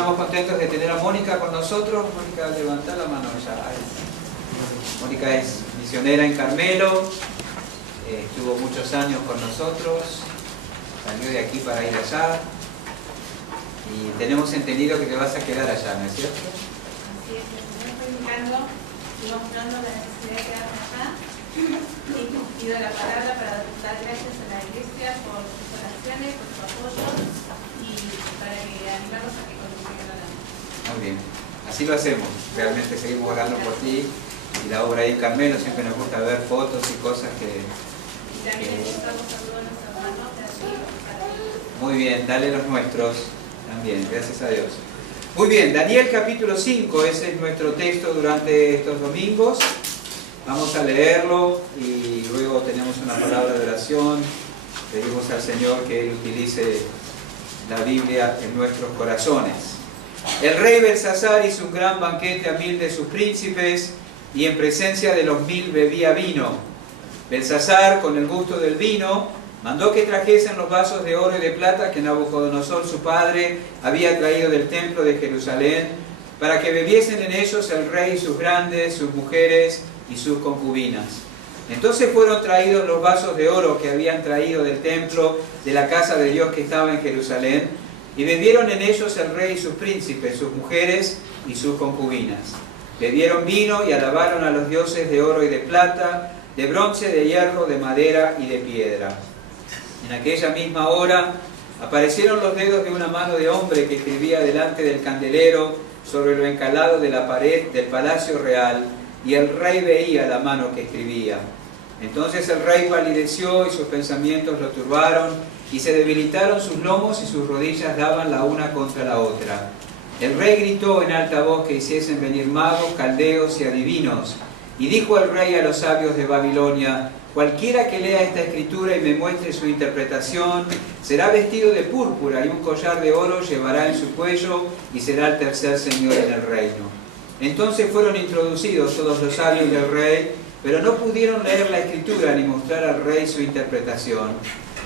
estamos contentos de tener a Mónica con nosotros. Mónica, levanta la mano ya. Mónica es misionera en Carmelo, estuvo muchos años con nosotros, salió de aquí para ir allá y tenemos entendido que te vas a quedar allá, ¿no es cierto? Así es, el Señor fue indicando y mostrando la necesidad de quedarme allá y pido la palabra para dar gracias a la Iglesia por sus oraciones, por su apoyo y para animarnos a que continúen orando. Muy bien, así lo hacemos, realmente seguimos orando por ti y la obra ahí en Carmelo, siempre nos gusta ver fotos y cosas que... Y también estamos saludando a nuestros hermanos de allí para que... Muy bien, dale los nuestros también, gracias a Dios. Muy bien, Daniel capítulo 5, ese es nuestro texto durante estos domingos. Vamos a leerlo y luego tenemos una palabra de oración. Pedimos al Señor que Él utilice la Biblia en nuestros corazones. El rey Belsasar hizo un gran banquete a 1000 de sus príncipes y en presencia de los 1000 bebía vino. Belsasar, con el gusto del vino, mandó que trajesen los vasos de oro y de plata que Nabucodonosor su padre había traído del templo de Jerusalén, para que bebiesen en ellos el rey y sus grandes, sus mujeres y sus concubinas. Entonces fueron traídos los vasos de oro que habían traído del templo de la casa de Dios que estaba en Jerusalén, y bebieron en ellos el rey y sus príncipes, sus mujeres y sus concubinas. Bebieron vino y alabaron a los dioses de oro y de plata, de bronce, de hierro, de madera y de piedra. En aquella misma hora aparecieron los dedos de una mano de hombre que escribía delante del candelero sobre lo encalado de la pared del palacio real, y el rey veía la mano que escribía. Entonces el rey palideció y sus pensamientos lo turbaron, y se debilitaron sus lomos y sus rodillas daban la una contra la otra. El rey gritó en alta voz que hiciesen venir magos, caldeos y adivinos. Y dijo el rey a los sabios de Babilonia: cualquiera que lea esta escritura y me muestre su interpretación, será vestido de púrpura y un collar de oro llevará en su cuello y será el tercer señor en el reino. Entonces fueron introducidos todos los sabios del rey, pero no pudieron leer la escritura ni mostrar al rey su interpretación.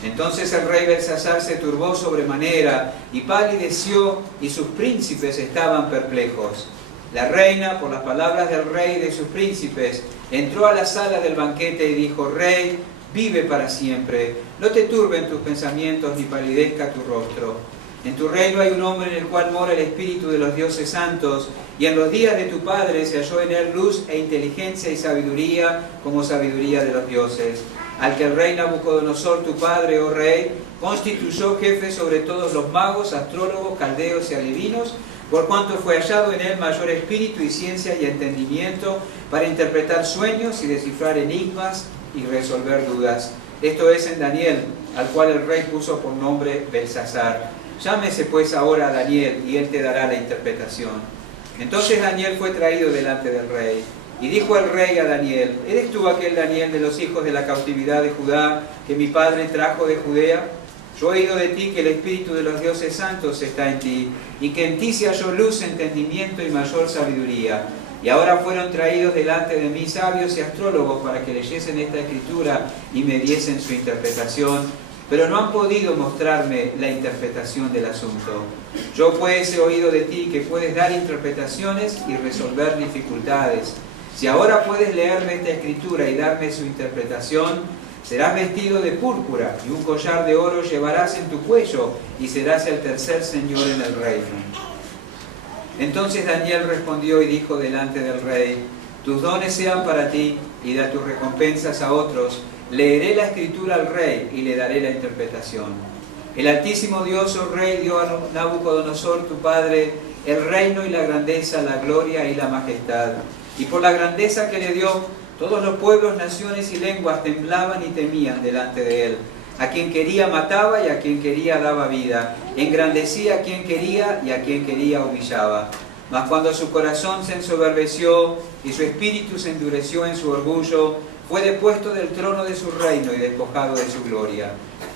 Entonces el rey Belsasar se turbó sobremanera y palideció, y sus príncipes estaban perplejos. La reina, por las palabras del rey y de sus príncipes, entró a la sala del banquete y dijo: Rey, vive para siempre, no te turben tus pensamientos ni palidezca tu rostro. En tu reino hay un hombre en el cual mora el espíritu de los dioses santos, y en los días de tu padre se halló en él luz e inteligencia y sabiduría como sabiduría de los dioses, al que el rey Nabucodonosor tu padre, oh rey, constituyó jefe sobre todos los magos, astrólogos, caldeos y adivinos, por cuanto fue hallado en él mayor espíritu y ciencia y entendimiento para interpretar sueños y descifrar enigmas y resolver dudas. Esto es en Daniel, al cual el rey puso por nombre Belsasar. Llámese pues ahora a Daniel, y él te dará la interpretación. Entonces Daniel fue traído delante del rey, y dijo el rey a Daniel: ¿Eres tú aquel Daniel de los hijos de la cautividad de Judá, que mi padre trajo de Judea? Yo he oído de ti que el espíritu de los dioses santos está en ti, y que en ti se halló luz, entendimiento y mayor sabiduría. Y ahora fueron traídos delante de mí sabios y astrólogos para que leyesen esta escritura y me diesen su interpretación, pero no han podido mostrarme la interpretación del asunto. Yo pues he oído de ti que puedes dar interpretaciones y resolver dificultades. Si ahora puedes leerme esta escritura y darme su interpretación, serás vestido de púrpura y un collar de oro llevarás en tu cuello y serás el tercer señor en el reino. Entonces Daniel respondió y dijo delante del rey: tus dones sean para ti y da tus recompensas a otros. Leeré la escritura al rey y le daré la interpretación. El Altísimo Dios, oh rey, dio a Nabucodonosor tu padre el reino y la grandeza, la gloria y la majestad. Y por la grandeza que le dio, todos los pueblos, naciones y lenguas temblaban y temían delante de él. A quien quería mataba y a quien quería daba vida. Engrandecía a quien quería y a quien quería humillaba. Mas cuando su corazón se ensoberbeció y su espíritu se endureció en su orgullo, fue depuesto del trono de su reino y despojado de su gloria.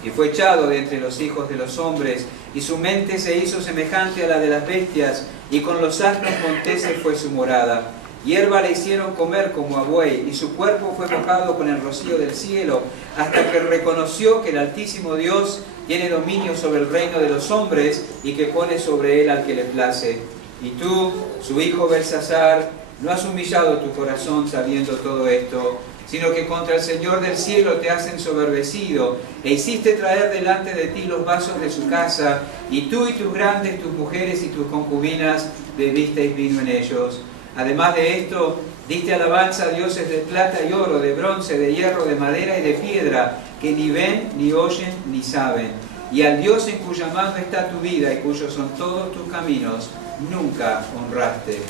Y fue echado de entre los hijos de los hombres, y su mente se hizo semejante a la de las bestias, y con los asnos monteses fue su morada. Hierba le hicieron comer como a buey, y su cuerpo fue mojado con el rocío del cielo, hasta que reconoció que el Altísimo Dios tiene dominio sobre el reino de los hombres, y que pone sobre él al que le place. Y tú, su hijo Belsasar, no has humillado tu corazón sabiendo todo esto, sino que contra el Señor del cielo te has ensoberbecido, e hiciste traer delante de ti los vasos de su casa, y tú y tus grandes, tus mujeres y tus concubinas bebisteis vino en ellos. Además de esto, diste alabanza a dioses de plata y oro, de bronce, de hierro, de madera y de piedra, que ni ven, ni oyen, ni saben. Y al Dios en cuya mano está tu vida y cuyos son todos tus caminos, nunca honraste.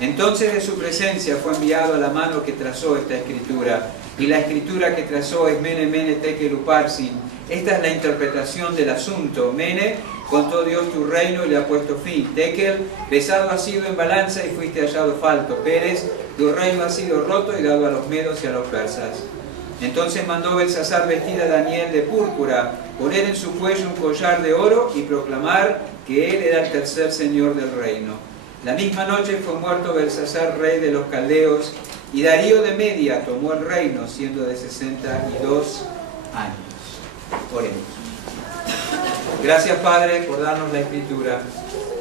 Entonces de su presencia fue enviado a la mano que trazó esta escritura. Y la escritura que trazó es Mene, Mene, Tekel, Upharsin. Esta es la interpretación del asunto. Mene, contó Dios tu reino y le ha puesto fin. Tekel, pesado has sido en balanza y fuiste hallado falto. Pérez, tu reino ha sido roto y dado a los medos y a los persas. Entonces mandó Belsasar vestir a Daniel de púrpura, poner en su cuello un collar de oro y proclamar que él era el tercer señor del reino. La misma noche fue muerto Belsasar, rey de los caldeos, y Darío de Media tomó el reino, siendo de 62 años. Oremos. Gracias, Padre, por darnos la Escritura.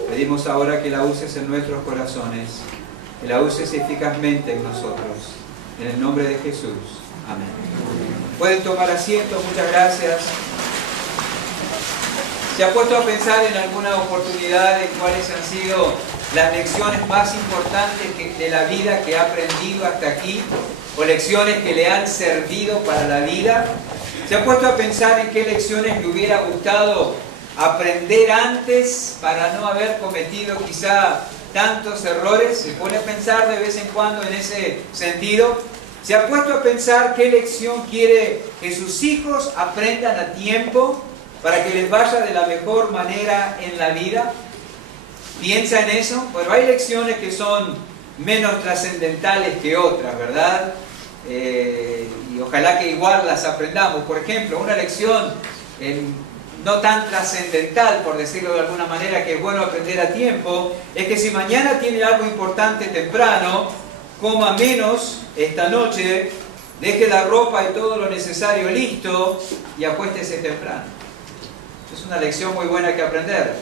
Pedimos ahora que la uses en nuestros corazones, que la uses eficazmente en nosotros. En el nombre de Jesús. Amén. Pueden tomar asiento, muchas gracias. ¿Se ha puesto a pensar en alguna oportunidad de cuáles han sido las lecciones más importantes de la vida que ha aprendido hasta aquí? ¿O lecciones que le han servido para la vida? ¿Se ha puesto a pensar en qué lecciones le hubiera gustado aprender antes para no haber cometido quizá tantos errores? ¿Se pone a pensar de vez en cuando en ese sentido? ¿Se ha puesto a pensar qué lección quiere que sus hijos aprendan a tiempo para que les vaya de la mejor manera en la vida? ¿Piensa en eso? Bueno, hay lecciones que son menos trascendentales que otras, ¿verdad? Y ojalá que igual las aprendamos. Por ejemplo, una lección no tan trascendental, por decirlo de alguna manera, que es bueno aprender a tiempo, es que si mañana tiene algo importante temprano, coma menos esta noche, deje la ropa y todo lo necesario listo y acuéstese temprano. Es una lección muy buena que aprender.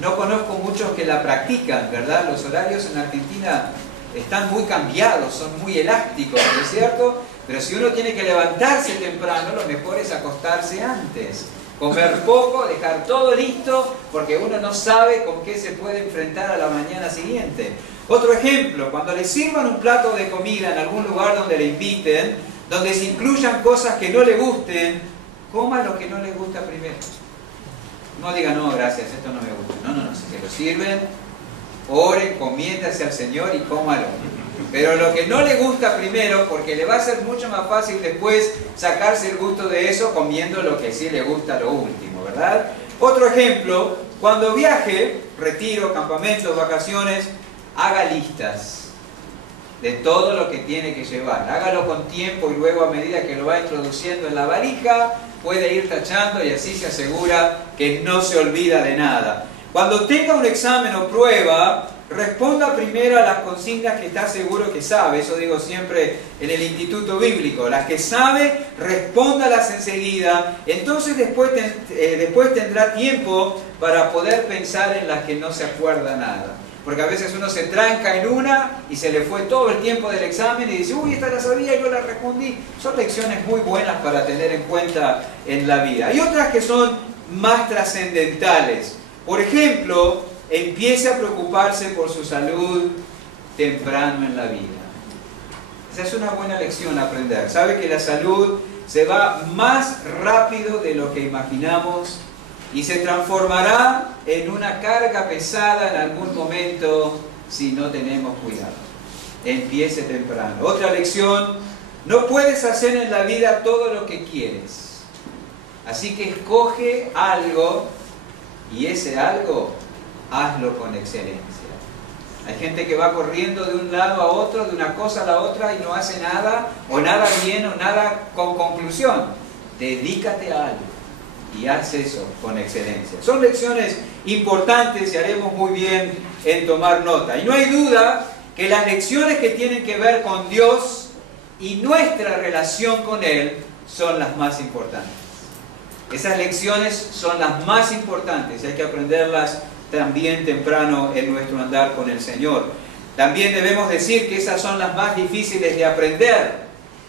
No conozco muchos que la practican, ¿verdad? Los horarios en Argentina están muy cambiados, son muy elásticos, ¿no es cierto? Pero si uno tiene que levantarse temprano, lo mejor es acostarse antes. Comer poco, dejar todo listo, porque uno no sabe con qué se puede enfrentar a la mañana siguiente. Otro ejemplo, cuando le sirvan un plato de comida en algún lugar donde le inviten, donde se incluyan cosas que no le gusten, coma lo que no le gusta primero. No diga, no, gracias, esto no me gusta. No, si se lo sirven, ore, comiéndase al Señor y cómalo. Pero lo que no le gusta primero, porque le va a ser mucho más fácil después sacarse el gusto de eso comiendo lo que sí le gusta lo último, ¿verdad? Otro ejemplo, cuando viaje, retiro, campamentos, vacaciones, haga listas de todo lo que tiene que llevar. Hágalo con tiempo y luego a medida que lo va introduciendo en la valija, puede ir tachando y así se asegura que no se olvida de nada. Cuando tenga un examen o prueba, responda primero a las consignas que está seguro que sabe. Eso digo siempre en el Instituto Bíblico. Las que sabe, respóndalas enseguida. Entonces después tendrá tiempo para poder pensar en las que no se acuerda nada. Porque a veces uno se tranca en una y se le fue todo el tiempo del examen y dice, uy, esta la sabía y yo la respondí. Son lecciones muy buenas para tener en cuenta en la vida. Hay otras que son más trascendentales. Por ejemplo, empiece a preocuparse por su salud temprano en la vida. Esa es una buena lección a aprender. Sabe que la salud se va más rápido de lo que imaginamos y se transformará en una carga pesada en algún momento si no tenemos cuidado. Empiece temprano. Otra lección, no puedes hacer en la vida todo lo que quieres. Así que escoge algo y ese algo, hazlo con excelencia. Hay gente que va corriendo de un lado a otro, de una cosa a la otra y no hace nada, o nada bien, o nada con conclusión. Dedícate a algo y haz eso con excelencia. Son lecciones importantes y haremos muy bien en tomar nota. Y no hay duda que las lecciones que tienen que ver con Dios y nuestra relación con Él son las más importantes. Esas lecciones son las más importantes, hay que aprenderlas también temprano en nuestro andar con el Señor. También debemos decir que esas son las más difíciles de aprender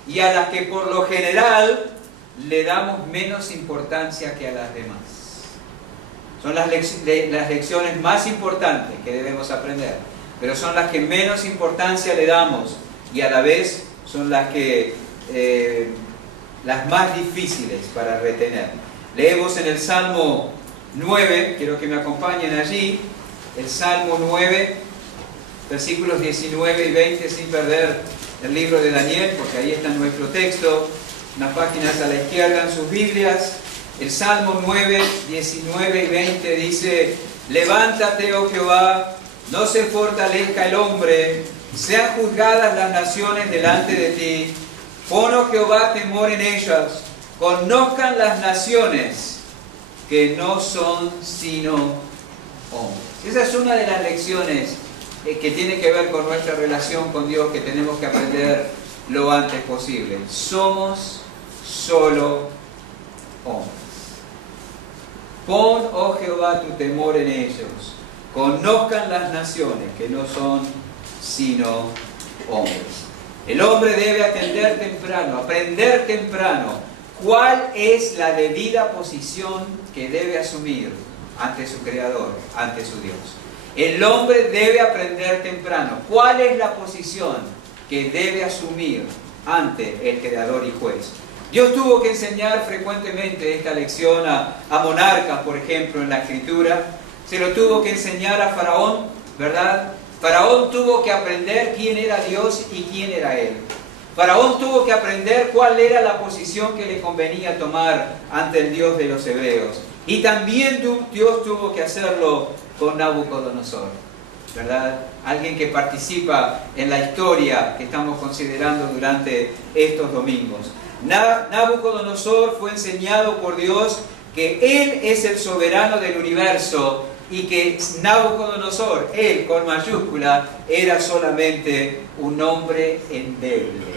y a las que por lo general le damos menos importancia que a las demás. Son las lecciones más importantes que debemos aprender, pero son las que menos importancia le damos y a la vez son las más difíciles para retener. Leemos en el Salmo 9, quiero que me acompañen allí, el Salmo 9, versículos 19 y 20, sin perder el libro de Daniel, porque ahí está nuestro texto, unas páginas a la izquierda en sus Biblias. El Salmo 9, 19 y 20 dice: levántate, oh Jehová, no se fortalezca el hombre, sean juzgadas las naciones delante de ti. Pon, oh Jehová, temor en ellas, conozcan las naciones que no son sino hombres. Esa es una de las lecciones que tiene que ver con nuestra relación con Dios, que tenemos que aprender lo antes posible. Somos solo hombres. Pon, oh Jehová, tu temor en ellos. Conozcan las naciones que no son sino hombres. El hombre debe aprender temprano cuál es la debida posición que debe asumir ante su Creador, ante su Dios. El hombre debe aprender temprano cuál es la posición que debe asumir ante el Creador y Juez. Dios tuvo que enseñar frecuentemente esta lección a monarcas, por ejemplo, en la Escritura. Se lo tuvo que enseñar a Faraón, ¿verdad? Faraón tuvo que aprender quién era Dios y quién era él. Faraón tuvo que aprender cuál era la posición que le convenía tomar ante el Dios de los hebreos. Y también Dios tuvo que hacerlo con Nabucodonosor, ¿verdad? Alguien que participa en la historia que estamos considerando durante estos domingos. Nabucodonosor fue enseñado por Dios que Él es el soberano del universo y que Nabucodonosor, Él con mayúscula, era solamente un hombre endeble.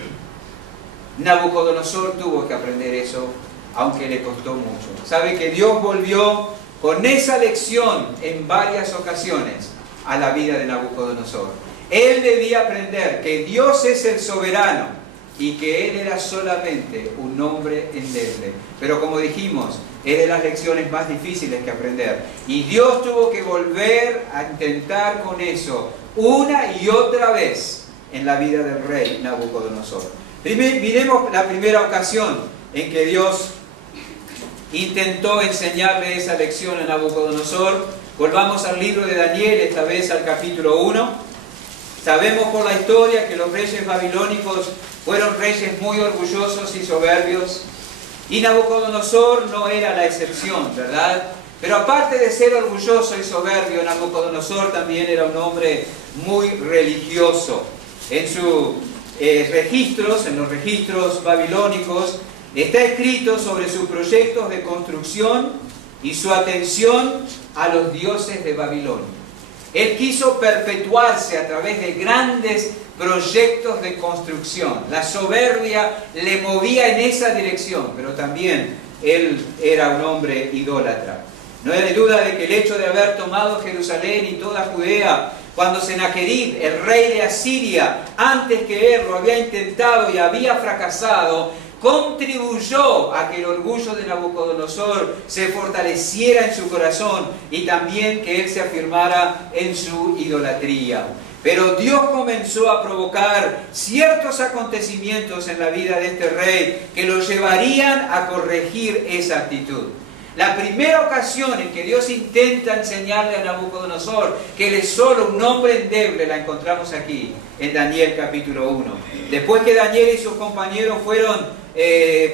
Nabucodonosor tuvo que aprender eso, aunque le costó mucho. Sabe que Dios volvió con esa lección en varias ocasiones a la vida de Nabucodonosor. Él debía aprender que Dios es el soberano y que él era solamente un hombre endeble. Pero como dijimos, es de las lecciones más difíciles que aprender. Y Dios tuvo que volver a intentar con eso una y otra vez en la vida del rey Nabucodonosor. Miremos la primera ocasión en que Dios intentó enseñarle esa lección a Nabucodonosor. Volvamos al libro de Daniel, esta vez al capítulo 1. Sabemos por la historia que los reyes babilónicos fueron reyes muy orgullosos y soberbios, y Nabucodonosor no era la excepción, ¿verdad? Pero aparte de ser orgulloso y soberbio, Nabucodonosor también era un hombre muy religioso. En sus registros, en los registros babilónicos, está escrito sobre sus proyectos de construcción y su atención a los dioses de Babilonia. Él quiso perpetuarse a través de grandes proyectos de construcción. La soberbia le movía en esa dirección, pero también él era un hombre idólatra. No hay duda de que el hecho de haber tomado Jerusalén y toda Judea, cuando Sennacherib, el rey de Asiria, antes que él lo había intentado y había fracasado, contribuyó a que el orgullo de Nabucodonosor se fortaleciera en su corazón y también que él se afirmara en su idolatría. Pero Dios comenzó a provocar ciertos acontecimientos en la vida de este rey que lo llevarían a corregir esa actitud. La primera ocasión en que Dios intenta enseñarle a Nabucodonosor que él es solo un hombre endeble, la encontramos aquí en Daniel capítulo 1. Después que Daniel y sus compañeros fueron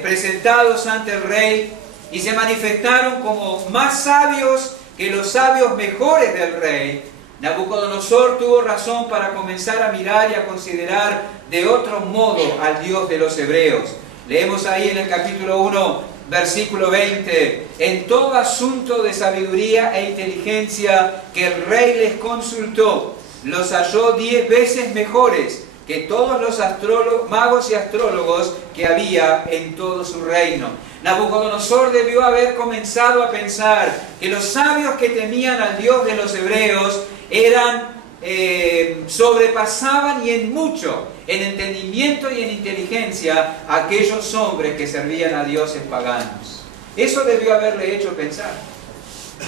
presentados ante el rey y se manifestaron como más sabios que los sabios mejores del rey, Nabucodonosor tuvo razón para comenzar a mirar y a considerar de otro modo al Dios de los hebreos. Leemos ahí en el capítulo 1, versículo 20: en todo asunto de sabiduría e inteligencia que el rey les consultó, los halló 10 veces mejores que todos los magos y astrólogos que había en todo su reino. Nabucodonosor debió haber comenzado a pensar que los sabios que temían al Dios de los hebreos sobrepasaban y en mucho, en entendimiento y en inteligencia, a aquellos hombres que servían a dioses paganos. Eso debió haberle hecho pensar.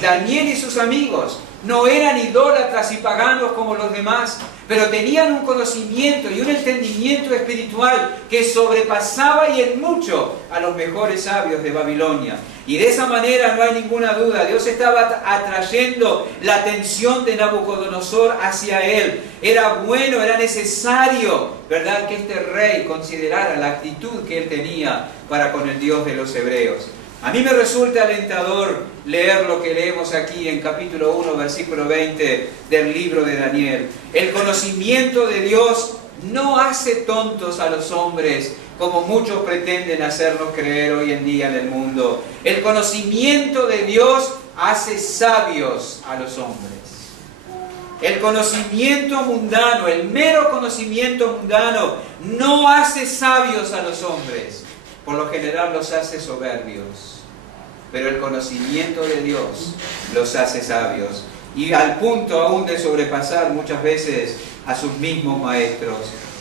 Daniel y sus amigos no eran idólatras y paganos como los demás, pero tenían un conocimiento y un entendimiento espiritual que sobrepasaba y en mucho a los mejores sabios de Babilonia. Y de esa manera no hay ninguna duda, Dios estaba atrayendo la atención de Nabucodonosor hacia él. Era bueno, era necesario, ¿verdad?, que este rey considerara la actitud que él tenía para con el Dios de los hebreos. A mí me resulta alentador leer lo que leemos aquí en capítulo 1, versículo 20 del libro de Daniel. El conocimiento de Dios no hace tontos a los hombres, como muchos pretenden hacernos creer hoy en día en el mundo. El conocimiento de Dios hace sabios a los hombres. El conocimiento mundano, el mero conocimiento mundano, no hace sabios a los hombres. Por lo general los hace soberbios. Pero el conocimiento de Dios los hace sabios. Y al punto aún de sobrepasar muchas veces a sus mismos maestros.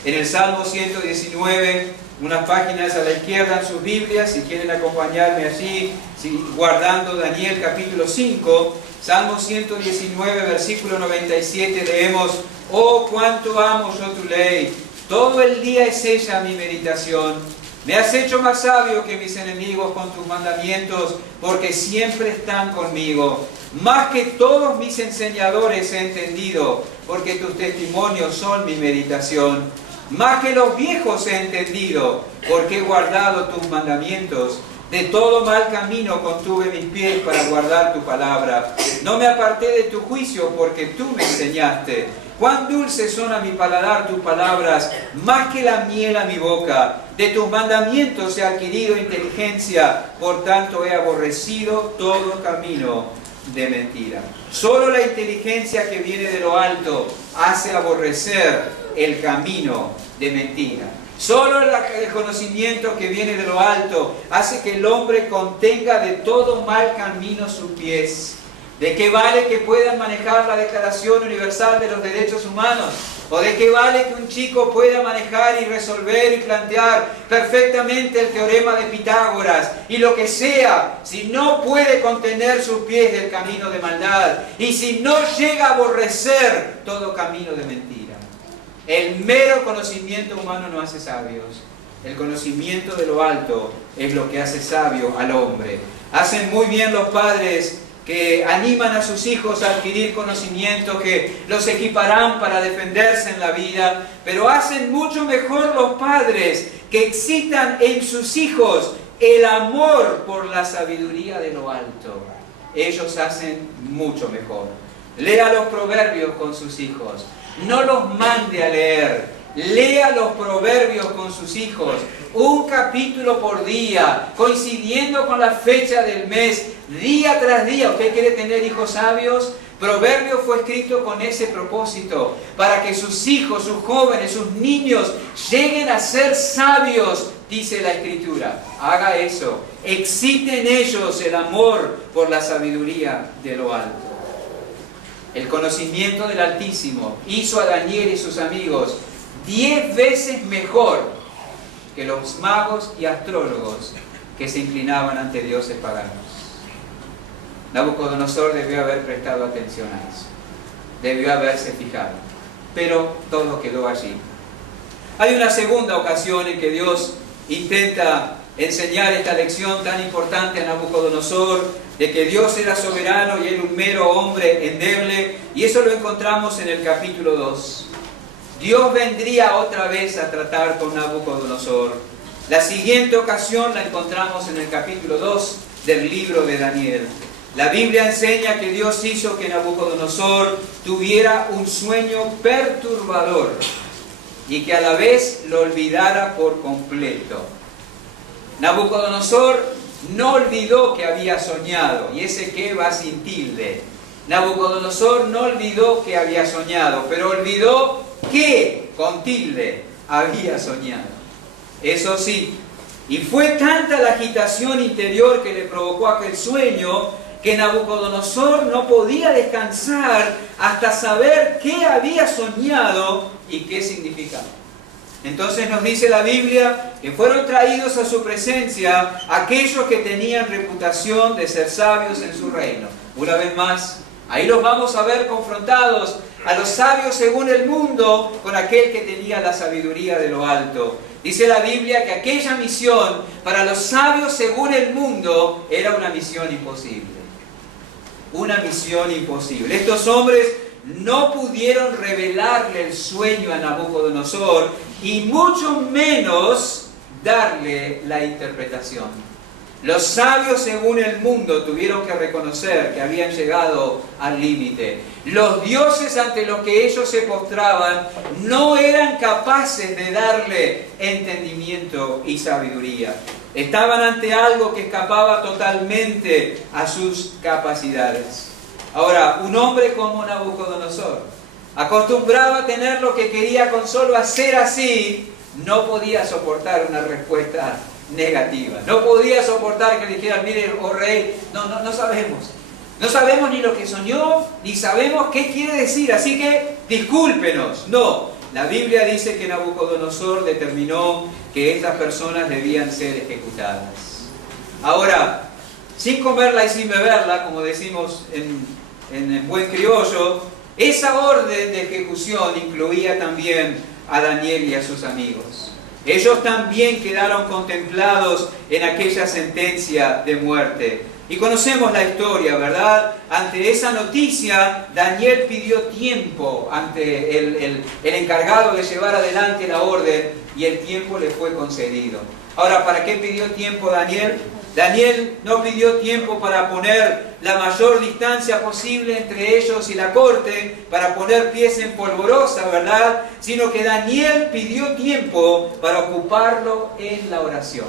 En el Salmo 119, unas páginas a la izquierda en sus Biblias, si quieren acompañarme allí, guardando Daniel capítulo 5, Salmo 119, versículo 97, leemos: «Oh, cuánto amo yo tu ley, todo el día es ella mi meditación. Me has hecho más sabio que mis enemigos con tus mandamientos, porque siempre están conmigo. Más que todos mis enseñadores he entendido, porque tus testimonios son mi meditación. Más que los viejos he entendido, porque he guardado tus mandamientos. De todo mal camino contuve mis pies para guardar tu palabra. No me aparté de tu juicio, porque tú me enseñaste. Cuán dulces son a mi paladar tus palabras, más que la miel a mi boca. De tus mandamientos he adquirido inteligencia, por tanto he aborrecido todo camino de mentira». Solo la inteligencia que viene de lo alto hace aborrecer el camino de mentira. Solo el conocimiento que viene de lo alto hace que el hombre contenga de todo mal camino sus pies. ¿De qué vale que puedan manejar la Declaración Universal de los Derechos Humanos? ¿O de qué vale que un chico pueda manejar y resolver y plantear perfectamente el teorema de Pitágoras y lo que sea, si no puede contener sus pies del camino de maldad y si no llega a aborrecer todo camino de mentira? El mero conocimiento humano no hace sabios. El conocimiento de lo alto es lo que hace sabio al hombre. Hacen muy bien los padres que animan a sus hijos a adquirir conocimiento, que los equiparán para defenderse en la vida, pero hacen mucho mejor los padres que excitan en sus hijos el amor por la sabiduría de lo alto. Ellos hacen mucho mejor. Lea los proverbios con sus hijos, no los mande a leer. Lea los proverbios con sus hijos, un capítulo por día, coincidiendo con la fecha del mes, día tras día. ¿Usted quiere tener hijos sabios? Proverbio fue escrito con ese propósito, para que sus hijos, sus jóvenes, sus niños lleguen a ser sabios, dice la Escritura. Haga eso, excite en ellos el amor por la sabiduría de lo alto. El conocimiento del Altísimo hizo a Daniel y sus amigos 10 veces mejor que los magos y astrólogos que se inclinaban ante dioses paganos. Nabucodonosor debió haber prestado atención a eso, debió haberse fijado, pero todo quedó allí. Hay una segunda ocasión en que Dios intenta enseñar esta lección tan importante a Nabucodonosor, de que Dios era soberano y él un mero hombre endeble, y eso lo encontramos en el capítulo 2. Dios vendría otra vez a tratar con Nabucodonosor. La siguiente ocasión la encontramos en el capítulo 2 del libro de Daniel. La Biblia enseña que Dios hizo que Nabucodonosor tuviera un sueño perturbador y que a la vez lo olvidara por completo. Nabucodonosor no olvidó que había soñado, y ese que va sin tilde. Nabucodonosor no olvidó que había soñado, pero olvidó que, con tilde, había soñado. Eso sí, y fue tanta la agitación interior que le provocó aquel sueño, que Nabucodonosor no podía descansar hasta saber qué había soñado y qué significaba. Entonces nos dice la Biblia que fueron traídos a su presencia aquellos que tenían reputación de ser sabios en su reino. Una vez más, ahí los vamos a ver confrontados, a los sabios según el mundo, con aquel que tenía la sabiduría de lo alto. Dice la Biblia que aquella misión para los sabios según el mundo era una misión imposible. Una misión imposible. Estos hombres no pudieron revelarle el sueño a Nabucodonosor y mucho menos darle la interpretación. Los sabios según el mundo tuvieron que reconocer que habían llegado al límite. Los dioses ante los que ellos se postraban no eran capaces de darle entendimiento y sabiduría. Estaban ante algo que escapaba totalmente a sus capacidades. Ahora, un hombre como Nabucodonosor, acostumbrado a tener lo que quería con solo hacer así, no podía soportar una respuesta negativa. No podía soportar que le dijeran, mire, oh rey, no sabemos. No sabemos ni lo que soñó, ni sabemos qué quiere decir, así que discúlpenos. No, la Biblia dice que Nabucodonosor determinó que estas personas debían ser ejecutadas. Ahora, sin comerla y sin beberla, como decimos en buen criollo, esa orden de ejecución incluía también a Daniel y a sus amigos. Ellos también quedaron contemplados en aquella sentencia de muerte. Y conocemos la historia, ¿verdad? Ante esa noticia, Daniel pidió tiempo ante el encargado de llevar adelante la orden y el tiempo le fue concedido. Ahora, ¿para qué pidió tiempo Daniel? Daniel no pidió tiempo para poner la mayor distancia posible entre ellos y la corte, para poner pies en polvorosa, ¿verdad? Sino que Daniel pidió tiempo para ocuparlo en la oración.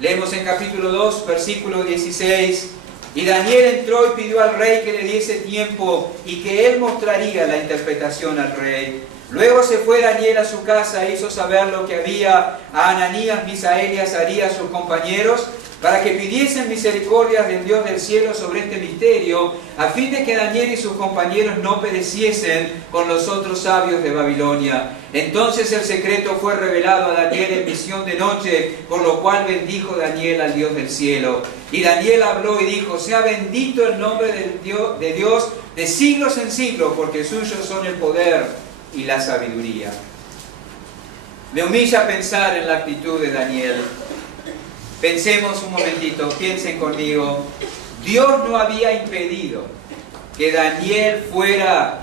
Leemos en capítulo 2, versículo 16. Y Daniel entró y pidió al rey que le diese tiempo y que él mostraría la interpretación al rey. Luego se fue Daniel a su casa e hizo saber lo que había a Ananías, Misael y Azarías, sus compañeros, para que pidiesen misericordias del Dios del cielo sobre este misterio, a fin de que Daniel y sus compañeros no pereciesen con los otros sabios de Babilonia. Entonces el secreto fue revelado a Daniel en visión de noche, por lo cual bendijo Daniel al Dios del cielo. Y Daniel habló y dijo, sea bendito el nombre de Dios de siglos en siglos, porque suyos son el poder y la sabiduría. Me humilla pensar en la actitud de Daniel. Pensemos un momentito, piensen conmigo. Dios no había impedido que Daniel fuera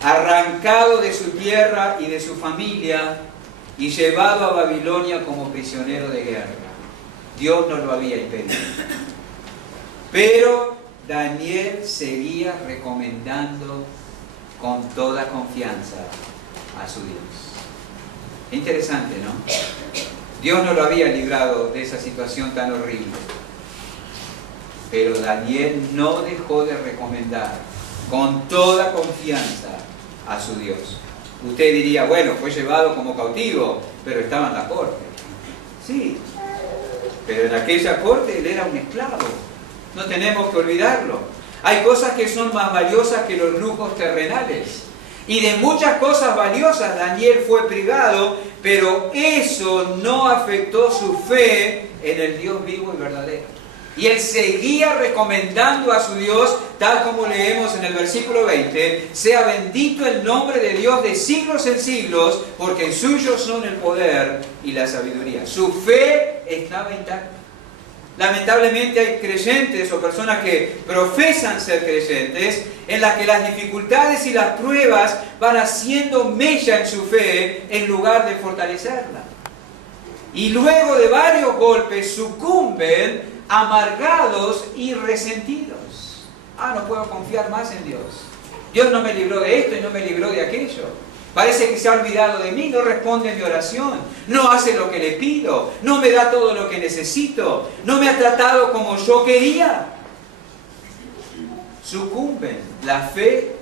arrancado de su tierra y de su familia y llevado a Babilonia como prisionero de guerra. Dios no lo había impedido. Pero Daniel seguía recomendando con toda confianza a su Dios. Interesante, ¿no? Dios no lo había librado de esa situación tan horrible. Pero Daniel no dejó de recomendar con toda confianza a su Dios. Usted diría, bueno, fue llevado como cautivo, pero estaba en la corte. Sí, pero en aquella corte él era un esclavo. No tenemos que olvidarlo. Hay cosas que son más valiosas que los lujos terrenales. Y de muchas cosas valiosas Daniel fue privado, pero eso no afectó su fe en el Dios vivo y verdadero. Y él seguía recomendando a su Dios, tal como leemos en el versículo 20, sea bendito el nombre de Dios de siglos en siglos, porque suyos son el poder y la sabiduría. Su fe estaba intacta. Lamentablemente hay creyentes o personas que profesan ser creyentes en las que las dificultades y las pruebas van haciendo mella en su fe en lugar de fortalecerla. Y luego de varios golpes sucumben amargados y resentidos. No puedo confiar más en Dios. Dios no me libró de esto y no me libró de aquello. Parece que se ha olvidado de mí, no responde a mi oración, no hace lo que le pido, no me da todo lo que necesito, no me ha tratado como yo quería. sucumben. La fe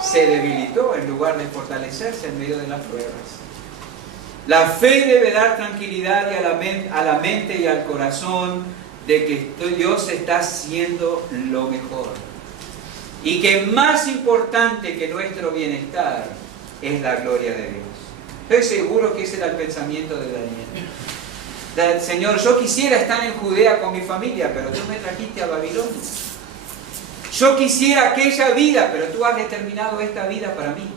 se debilitó en lugar de fortalecerse en medio de las pruebas. La fe debe dar tranquilidad a la mente y al corazón de que Dios está haciendo lo mejor. Y que más importante que nuestro bienestar es la gloria de Dios. Estoy seguro que ese era el pensamiento de Daniel. Señor, yo quisiera estar en Judea con mi familia, pero tú me trajiste a Babilonia. Yo quisiera aquella vida, pero tú has determinado esta vida para mí.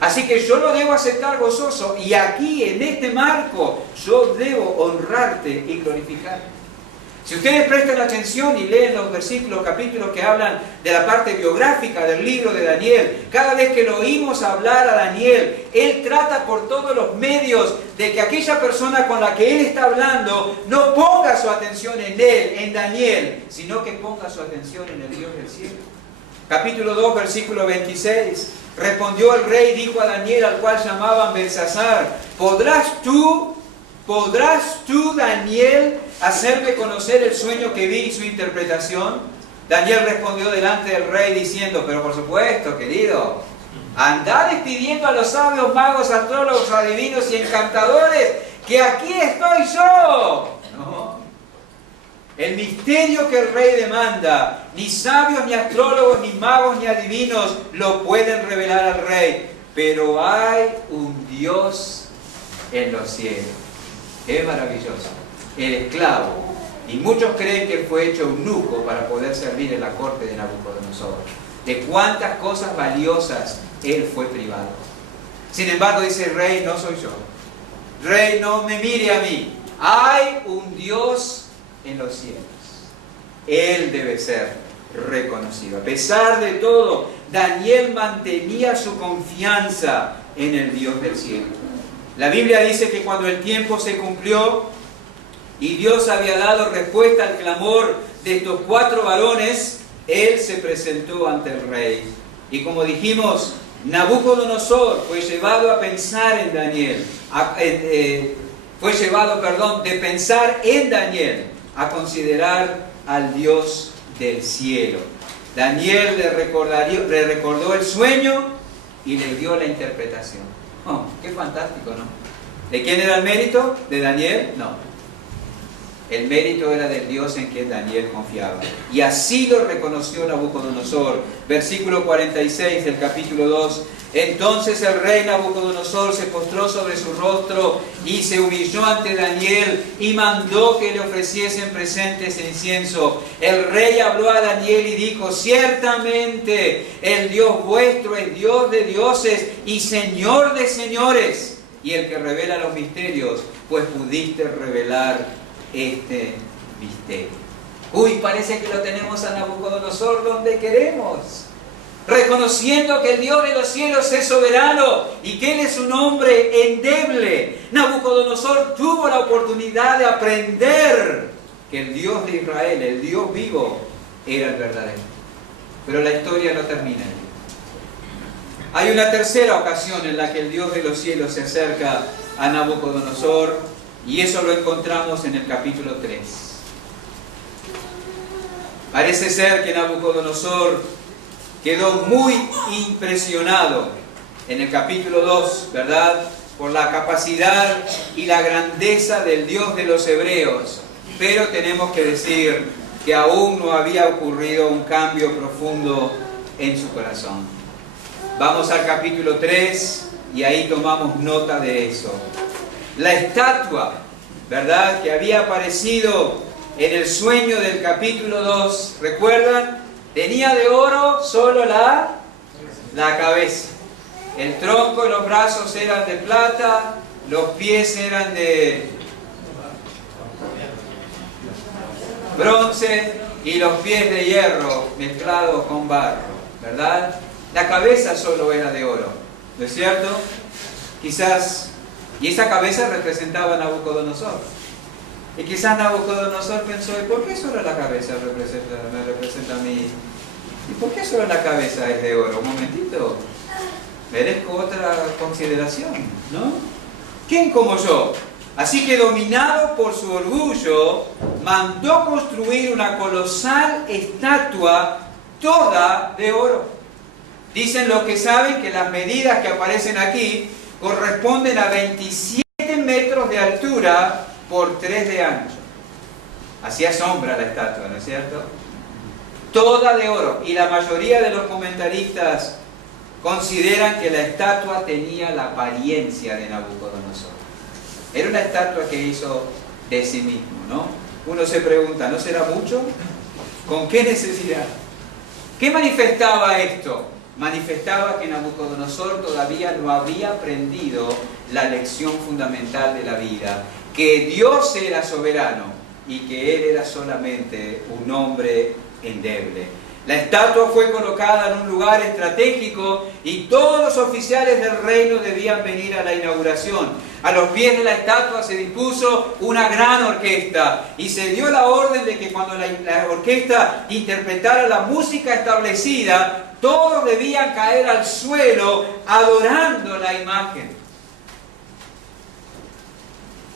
Así que yo lo debo aceptar gozoso, y aquí, en este marco, yo debo honrarte y glorificarte. Si ustedes prestan atención y leen los versículos, capítulos que hablan de la parte biográfica del libro de Daniel, cada vez que lo oímos hablar a Daniel, él trata por todos los medios de que aquella persona con la que él está hablando no ponga su atención en él, en Daniel, sino que ponga su atención en el Dios del cielo. Capítulo 2, versículo 26. Respondió el rey, dijo a Daniel, al cual llamaban Belsasar: ¿Podrás tú, Daniel, hacerme conocer el sueño que vi y su interpretación? Daniel respondió delante del rey diciendo: pero por supuesto, querido, andad despidiendo a los sabios, magos, astrólogos, adivinos y encantadores, que aquí estoy yo. No. El misterio que el rey demanda, ni sabios, ni astrólogos, ni magos, ni adivinos lo pueden revelar al rey. Pero hay un Dios en los cielos. Es maravilloso. El esclavo. Y muchos creen que él fue hecho eunuco para poder servir en la corte de Nabucodonosor. De cuántas cosas valiosas él fue privado. Sin embargo, dice el rey: no soy yo. Rey, no me mire a mí. Hay un Dios en los cielos. Él debe ser reconocido. A pesar de todo, Daniel mantenía su confianza en el Dios del cielo. La Biblia dice que cuando el tiempo se cumplió y Dios había dado respuesta al clamor de estos 4 varones, él se presentó ante el rey. Y como dijimos, Nabucodonosor fue llevado a pensar en Daniel, de pensar en Daniel, a considerar al Dios del cielo. Daniel le recordó el sueño y le dio la interpretación. Oh, qué fantástico, ¿no? ¿De quién era el mérito? ¿De Daniel? No. El mérito era del Dios en quien Daniel confiaba. Y así lo reconoció Nabucodonosor. Versículo 46 del capítulo 2. Entonces el rey Nabucodonosor se postró sobre su rostro y se humilló ante Daniel y mandó que le ofreciesen presentes de incienso. El rey habló a Daniel y dijo: ciertamente el Dios vuestro es Dios de dioses y Señor de señores, y el que revela los misterios, pues pudiste revelar este misterio. Uy, parece que lo tenemos a Nabucodonosor donde queremos, reconociendo que el Dios de los cielos es soberano y que Él es un hombre endeble. Nabucodonosor tuvo la oportunidad de aprender que el Dios de Israel, el Dios vivo, era el verdadero. Pero la historia no termina ahí. Hay una tercera ocasión en la que el Dios de los cielos se acerca a Nabucodonosor, y eso lo encontramos en el capítulo 3. Parece ser que Nabucodonosor quedó muy impresionado en el capítulo 2, ¿verdad?, por la capacidad y la grandeza del Dios de los hebreos. Pero tenemos que decir que aún no había ocurrido un cambio profundo en su corazón. Vamos al capítulo 3 y ahí tomamos nota de eso. La estatua, ¿verdad?, que había aparecido en el sueño del capítulo 2, ¿recuerdan? Tenía de oro solo la cabeza. El tronco y los brazos eran de plata, los pies eran de bronce y los pies de hierro mezclados con barro, ¿verdad? La cabeza solo era de oro, ¿no es cierto? Quizás, y esa cabeza representaba a Nabucodonosor. Y quizás Nabucodonosor pensó: ¿y por qué solo la cabeza me representa a mí? ¿Y por qué solo la cabeza es de oro? Un momentito, merezco otra consideración, ¿no? ¿Quién como yo? Así que, dominado por su orgullo, mandó construir una colosal estatua toda de oro. Dicen los que saben que las medidas que aparecen aquí corresponden a 27 metros de altura por 3 de ancho. Así asombra la estatua, ¿no es cierto? Toda de oro. Y la mayoría de los comentaristas consideran que la estatua tenía la apariencia de Nabucodonosor. Era una estatua que hizo de sí mismo, ¿no? Uno se pregunta, ¿no será mucho? ¿Con qué necesidad? ¿Qué manifestaba esto? Manifestaba que Nabucodonosor todavía no había aprendido la lección fundamental de la vida, que Dios era soberano y que él era solamente un hombre endeble. La estatua fue colocada en un lugar estratégico y todos los oficiales del reino debían venir a la inauguración. A los pies de la estatua se dispuso una gran orquesta y se dio la orden de que cuando la orquesta interpretara la música establecida, todos debían caer al suelo adorando la imagen.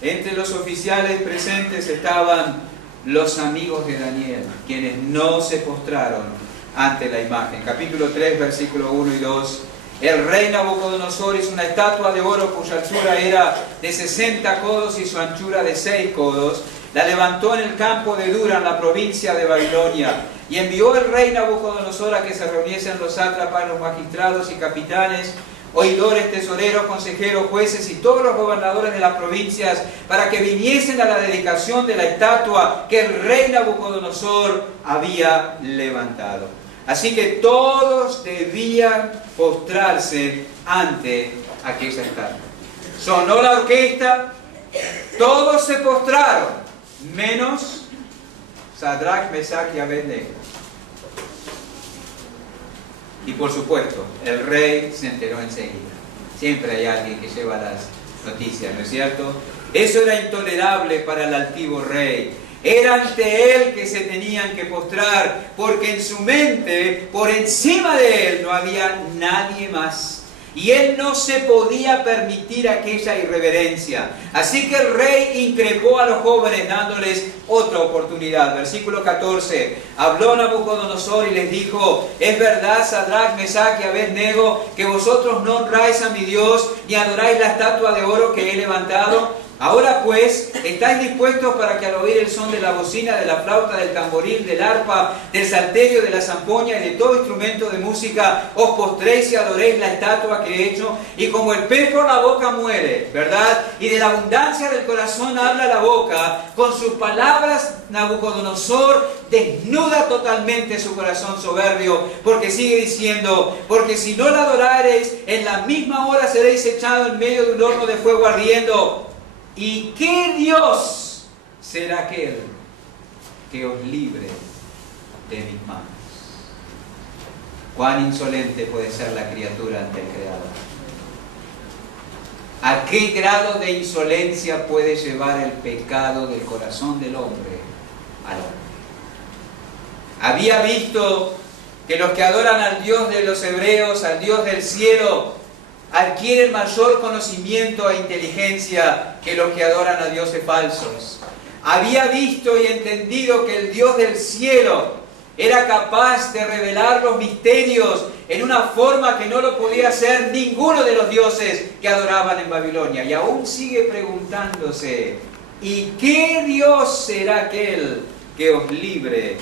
Entre los oficiales presentes estaban los amigos de Daniel, quienes no se postraron ante la imagen. Capítulo 3, versículo 1 y 2. El rey Nabucodonosor hizo una estatua de oro cuya altura era de 60 codos y su anchura de 6 codos. La levantó en el campo de Dura, en la provincia de Babilonia. Y envió el rey Nabucodonosor a que se reuniesen los sátrapas, los magistrados y capitanes, oidores, tesoreros, consejeros, jueces y todos los gobernadores de las provincias para que viniesen a la dedicación de la estatua que el rey Nabucodonosor había levantado. Así que todos debían postrarse ante aquella estatua. Sonó la orquesta, todos se postraron, menos Sadrach, Mesach y Abednego. Y por supuesto, el rey se enteró enseguida. Siempre hay alguien que lleva las noticias, ¿no es cierto? Eso era intolerable para el altivo rey. Era ante él que se tenían que postrar, porque en su mente, por encima de él, no había nadie más. Y él no se podía permitir aquella irreverencia. Así que el rey increpó a los jóvenes dándoles otra oportunidad. Versículo 14. Habló Nabucodonosor y les dijo: es verdad, Sadrach, Mesach y Abednego, que vosotros no honráis a mi Dios ni adoráis la estatua de oro que he levantado. Ahora pues, ¿estáis dispuestos para que al oír el son de la bocina, de la flauta, del tamboril, del arpa, del salterio, de la zampoña y de todo instrumento de música, os postréis y adoréis la estatua que he hecho? Y como el pez por la boca muere, ¿verdad? Y de la abundancia del corazón habla la boca, con sus palabras Nabucodonosor desnuda totalmente su corazón soberbio, porque sigue diciendo: porque si no la adorareis, en la misma hora seréis echados en medio de un horno de fuego ardiendo. ¿Y qué Dios será aquel que os libre de mis manos? Cuán insolente puede ser la criatura ante el Creador. ¿A qué grado de insolencia puede llevar el pecado del corazón del hombre al hombre? Había visto que los que adoran al Dios de los hebreos, al Dios del cielo, adquieren mayor conocimiento e inteligencia que los que adoran a dioses falsos. Había visto y entendido que el Dios del cielo era capaz de revelar los misterios en una forma que no lo podía hacer ninguno de los dioses que adoraban en Babilonia. Y aún sigue preguntándose: ¿y qué Dios será aquel que os libre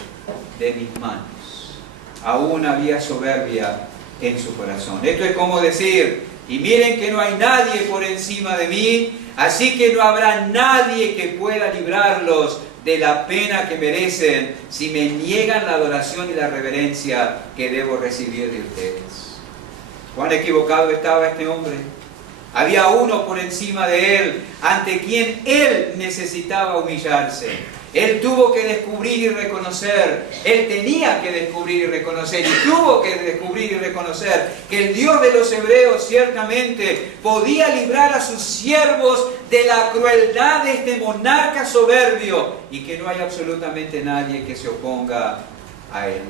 de mis manos? Aún había soberbia en su corazón. Esto es como decir: y miren que no hay nadie por encima de mí, así que no habrá nadie que pueda librarlos de la pena que merecen si me niegan la adoración y la reverencia que debo recibir de ustedes. ¿Cuán equivocado estaba este hombre? Había uno por encima de él, ante quien él necesitaba humillarse. Él tuvo que descubrir y reconocer, él tenía que descubrir y reconocer, y tuvo que descubrir y reconocer que el Dios de los hebreos ciertamente podía librar a sus siervos de la crueldad de este monarca soberbio, y que no hay absolutamente nadie que se oponga a él.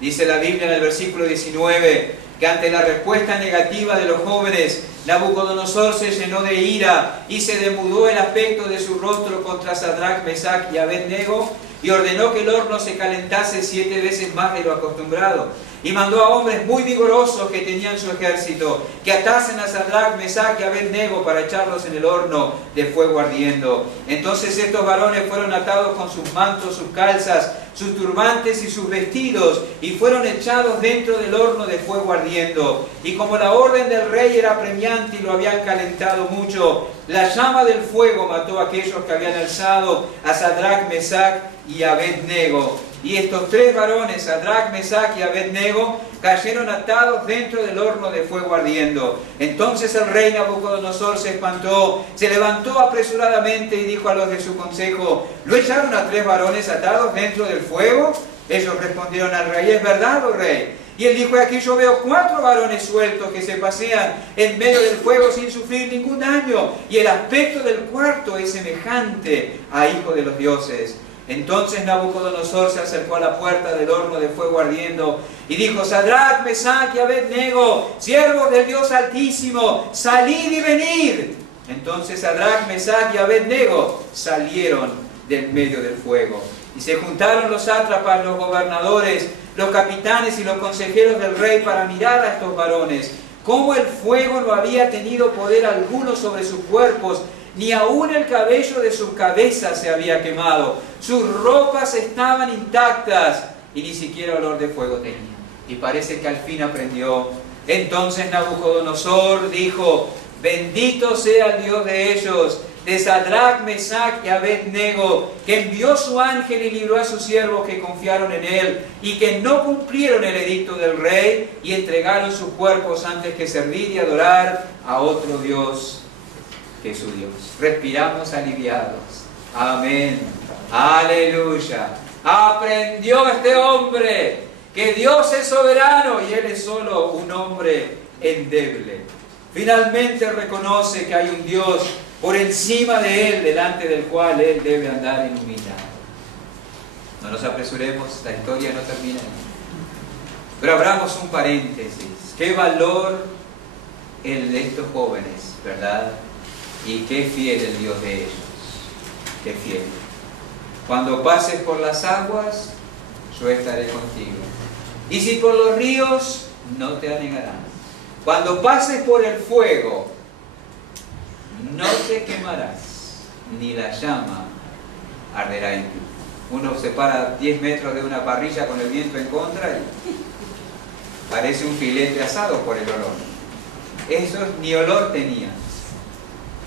Dice la Biblia en el versículo 19 que ante la respuesta negativa de los jóvenes, Nabucodonosor se llenó de ira y se demudó el aspecto de su rostro contra Sadrach, Mesach y Abednego. y ordenó que el horno se calentase 7 veces más de lo acostumbrado. Y mandó a hombres muy vigorosos que tenían su ejército, que atasen a Sadrach, Mesach y Abed-nego para echarlos en el horno de fuego ardiendo. Entonces estos varones fueron atados con sus mantos, sus calzas, sus turbantes y sus vestidos, y fueron echados dentro del horno de fuego ardiendo. Y como la orden del rey era apremiante y lo habían calentado mucho, la llama del fuego mató a aquellos que habían alzado a Sadrach, Mesach y Abed-nego. Y estos 3 varones, Sadrach, Mesach y Abed-nego, cayeron atados dentro del horno de fuego ardiendo. Entonces el rey Nabucodonosor se espantó, se levantó apresuradamente y dijo a los de su consejo: ¿lo echaron a 3 varones atados dentro del fuego? Ellos respondieron al rey: es verdad, oh rey. Y él dijo: aquí yo veo 4 varones sueltos que se pasean en medio del fuego sin sufrir ningún daño, y el aspecto del cuarto es semejante a hijo de los dioses. Entonces Nabucodonosor se acercó a la puerta del horno de fuego ardiendo y dijo: Sadrach, Mesach y Abed-nego, siervos del Dios Altísimo, salid y venid. Entonces Sadrach, Mesach y Abed-nego salieron del medio del fuego. Y se juntaron los sátrapas, los gobernadores, los capitanes y los consejeros del rey para mirar a estos varones, cómo el fuego no había tenido poder alguno sobre sus cuerpos, ni aún el cabello de sus cabezas se había quemado. Sus ropas estaban intactas y ni siquiera olor de fuego tenían. Y parece que al fin aprendió. Entonces Nabucodonosor dijo: bendito sea el Dios de ellos, de Sadrach, Mesach y Abed-nego, que envió su ángel y libró a sus siervos que confiaron en él y que no cumplieron el edicto del rey y entregaron sus cuerpos antes que servir y adorar a otro Dios que su Dios. Respiramos aliviados. Amén. Aleluya. Aprendió este hombre que Dios es soberano y él es solo un hombre endeble. Finalmente reconoce que hay un Dios por encima de él, delante del cual él debe andar en humildad. No nos apresuremos, la historia no termina ahí. Pero abramos un paréntesis. Qué valor el de estos jóvenes, ¿verdad? Y qué fiel el Dios de ellos. Qué fiel. Cuando pases por las aguas, yo estaré contigo. Y si por los ríos, no te anegarán. Cuando pases por el fuego, no te quemarás, ni la llama arderá en ti. Uno se para 10 metros de una parrilla con el viento en contra y parece un filete asado por el olor. Esos ni olor tenían,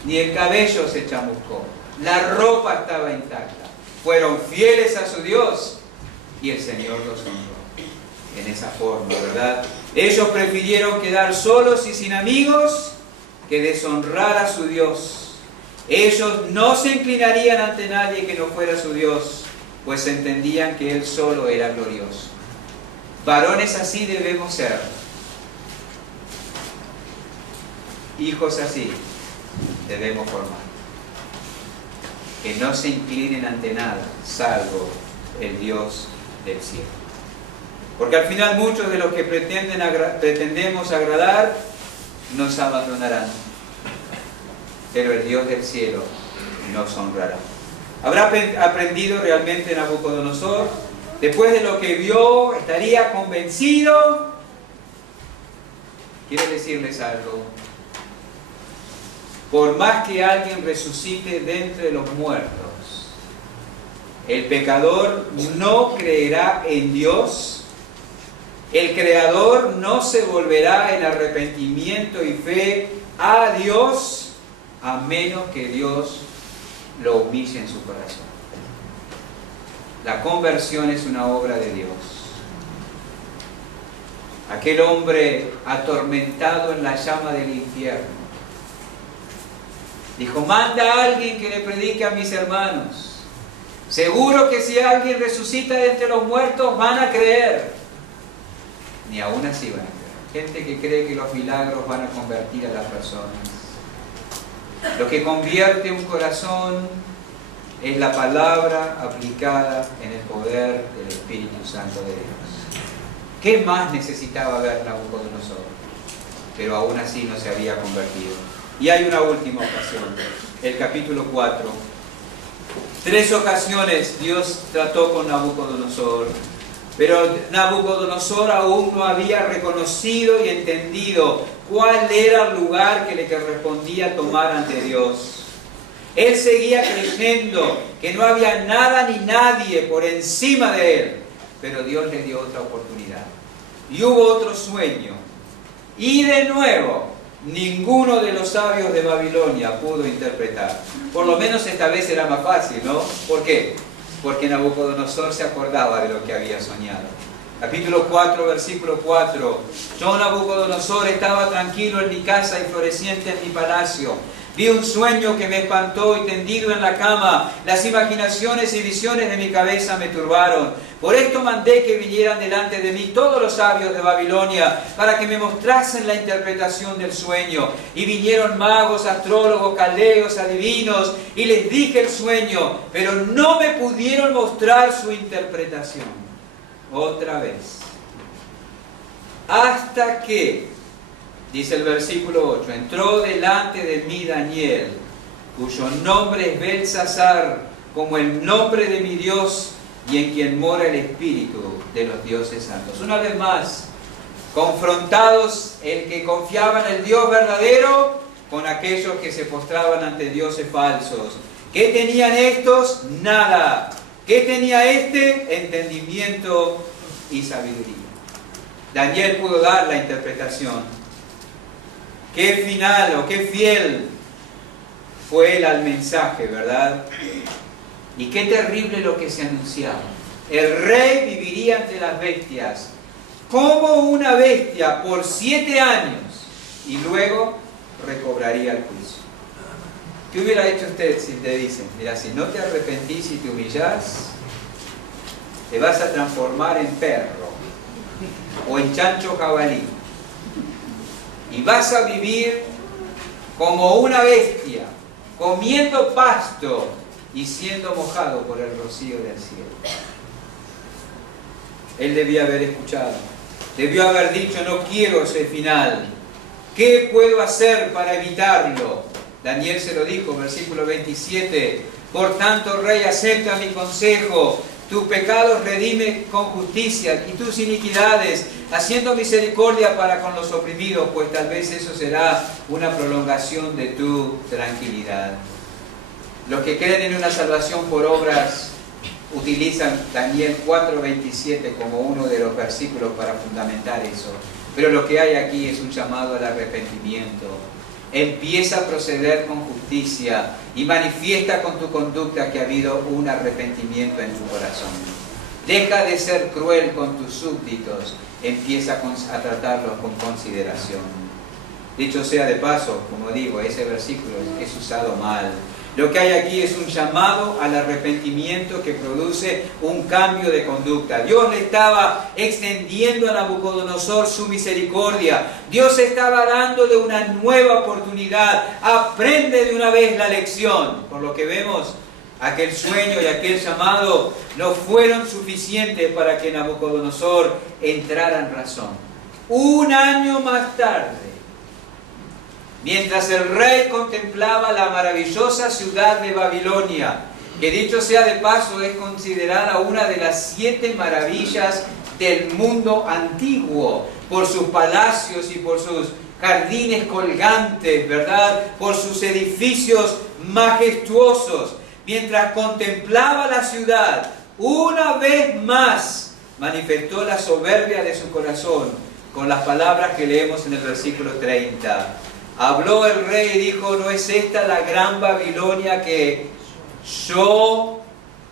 ni el cabello se chamuscó, la ropa estaba intacta. Fueron fieles a su Dios y el Señor los honró en esa forma, ¿verdad? Ellos prefirieron quedar solos y sin amigos que deshonrar a su Dios. Ellos no se inclinarían ante nadie que no fuera su Dios, pues entendían que Él solo era glorioso. Varones así debemos ser. Hijos así debemos formar. Que no se inclinen ante nada, salvo el Dios del cielo. Porque al final muchos de los que pretendemos agradar nos abandonarán, pero el Dios del cielo nos honrará. ¿Habrá aprendido realmente Nabucodonosor? Después de lo que vio, ¿estaría convencido? Quiero decirles algo. Por más que alguien resucite de entre los muertos, el pecador no creerá en Dios. El Creador no se volverá en arrepentimiento y fe a Dios a menos que Dios lo humille en su corazón. La conversión es una obra de Dios. Aquel hombre atormentado en la llama del infierno dijo: manda a alguien que le predique a mis hermanos. Seguro que si alguien resucita de entre los muertos van a creer. Ni aún así van a creer. Gente que cree que los milagros van a convertir a las personas. Lo que convierte un corazón es la palabra aplicada en el poder del Espíritu Santo de Dios. ¿Qué más necesitaba ver Nabucodonosor? Pero aún así no se había convertido. Y hay una última ocasión, el capítulo 4. 3 ocasiones Dios trató con Nabucodonosor, pero Nabucodonosor aún no había reconocido y entendido cuál era el lugar que le correspondía tomar ante Dios. Él seguía creyendo que no había nada ni nadie por encima de él, pero Dios le dio otra oportunidad. Y hubo otro sueño. Y de nuevo, ninguno de los sabios de Babilonia pudo interpretar. Por lo menos esta vez era más fácil, ¿no? ¿Por qué? Porque Nabucodonosor se acordaba de lo que había soñado. Capítulo 4, versículo 4. Yo, Nabucodonosor, estaba tranquilo en mi casa y floreciente en mi palacio. Vi un sueño que me espantó y tendido en la cama, las imaginaciones y visiones de mi cabeza me turbaron. Por esto mandé que vinieran delante de mí todos los sabios de Babilonia para que me mostrasen la interpretación del sueño. Y vinieron magos, astrólogos, caldeos, adivinos, y les dije el sueño, pero no me pudieron mostrar su interpretación. Otra vez. Hasta que, dice el versículo 8, entró delante de mí Daniel, cuyo nombre es Belsasar, como el nombre de mi Dios y en quien mora el Espíritu de los dioses santos. Una vez más, confrontados el que confiaba en el Dios verdadero con aquellos que se postraban ante dioses falsos. ¿Qué tenían estos? Nada. ¿Qué tenía este? Entendimiento y sabiduría. Daniel pudo dar la interpretación. Qué final o qué fiel fue él al mensaje, ¿verdad? Y qué terrible lo que se anunciaba. El rey viviría entre las bestias, como una bestia por 7 años, y luego recobraría el juicio. ¿Qué hubiera hecho usted si te dicen, mira, si no te arrepentís y te humillás, te vas a transformar en perro o en chancho jabalí? Y vas a vivir como una bestia, comiendo pasto y siendo mojado por el rocío del cielo. Él debía haber escuchado, debió haber dicho, no quiero ese final. ¿Qué puedo hacer para evitarlo? Daniel se lo dijo, versículo 27. Por tanto, rey, acepta mi consejo. Tus pecados redime con justicia y tus iniquidades, haciendo misericordia para con los oprimidos, pues tal vez eso será una prolongación de tu tranquilidad. Los que creen en una salvación por obras utilizan Daniel 4:27 como uno de los versículos para fundamentar eso. Pero lo que hay aquí es un llamado al arrepentimiento. Empieza a proceder con justicia y manifiesta con tu conducta que ha habido un arrepentimiento en tu corazón. Deja de ser cruel con tus súbditos, empieza a tratarlos con consideración. Dicho sea de paso, como digo, ese versículo es usado mal. Lo que hay aquí es un llamado al arrepentimiento que produce un cambio de conducta. Dios le estaba extendiendo a Nabucodonosor su misericordia. Dios estaba dándole una nueva oportunidad. Aprende de una vez la lección. Por lo que vemos, aquel sueño y aquel llamado no fueron suficientes para que Nabucodonosor entrara en razón. 1 año más tarde, mientras el rey contemplaba la maravillosa ciudad de Babilonia, que dicho sea de paso es considerada una de las 7 maravillas del mundo antiguo, por sus palacios y por sus jardines colgantes, ¿verdad? Por sus edificios majestuosos. Mientras contemplaba la ciudad, una vez más manifestó la soberbia de su corazón con las palabras que leemos en el versículo 30. Habló el rey y dijo, ¿no es esta la gran Babilonia que yo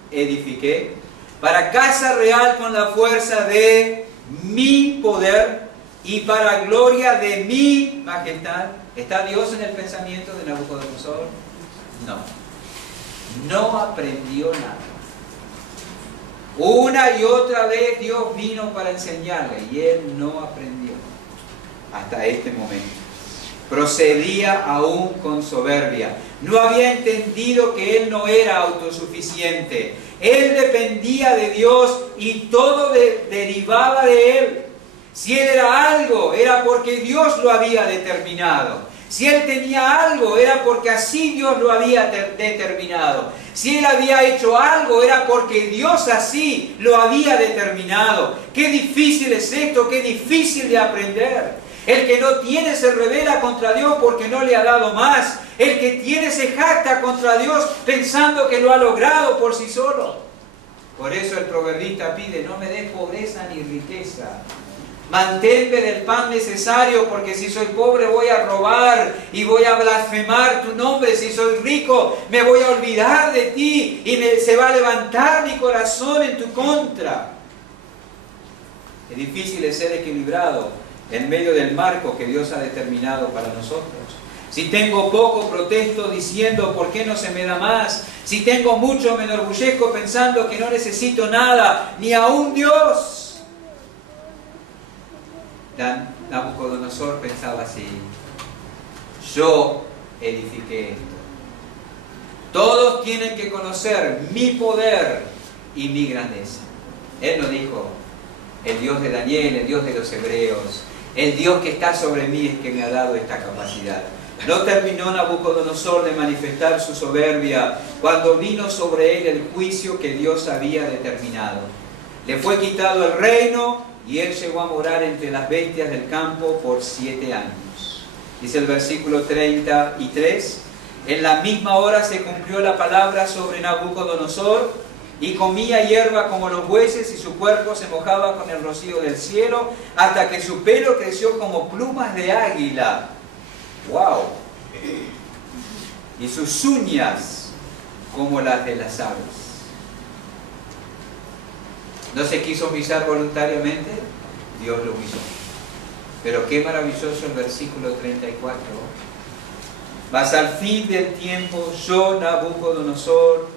edifiqué? Para casa real con la fuerza de mi poder y para gloria de mi majestad. ¿Está Dios en el pensamiento de Nabucodonosor? No. No aprendió nada. Una y otra vez Dios vino para enseñarle y él no aprendió hasta este momento. Procedía aún con soberbia. No había entendido que él no era autosuficiente. Él dependía de Dios y todo derivaba de él. Si él era algo, era porque Dios lo había determinado. Si él tenía algo, era porque así Dios lo había determinado. Si él había hecho algo, era porque Dios así lo había determinado. Qué difícil es esto, qué difícil de aprender. El que no tiene se revela contra Dios porque no le ha dado más. El que tiene se jacta contra Dios pensando que lo ha logrado por sí solo. Por eso el proverbista pide, no me des pobreza ni riqueza. Manténme del pan necesario, porque si soy pobre voy a robar y voy a blasfemar tu nombre. Si soy rico me voy a olvidar de ti y se va a levantar mi corazón en tu contra. Es difícil de ser equilibrado en medio del marco que Dios ha determinado para nosotros. Si tengo poco, protesto diciendo, ¿por qué no se me da más? Si tengo mucho, me enorgullezco pensando que no necesito nada, ni aun Dios. Nabucodonosor pensaba así: yo edifiqué esto. Todos tienen que conocer mi poder y mi grandeza. Él no dijo, el Dios de Daniel, el Dios de los hebreos, el Dios que está sobre mí es que me ha dado esta capacidad. No terminó Nabucodonosor de manifestar su soberbia cuando vino sobre él el juicio que Dios había determinado. Le fue quitado el reino y él llegó a morar entre las bestias del campo por 7 años. Dice el versículo 33, en la misma hora se cumplió la palabra sobre Nabucodonosor, y comía hierba como los bueyes, y su cuerpo se mojaba con el rocío del cielo, hasta que su pelo creció como plumas de águila. ¡Wow! Y sus uñas como las de las aves. ¿No se quiso humillar voluntariamente? Dios lo humilló. Pero qué maravilloso el versículo 34. Mas al fin del tiempo, yo, Nabucodonosor,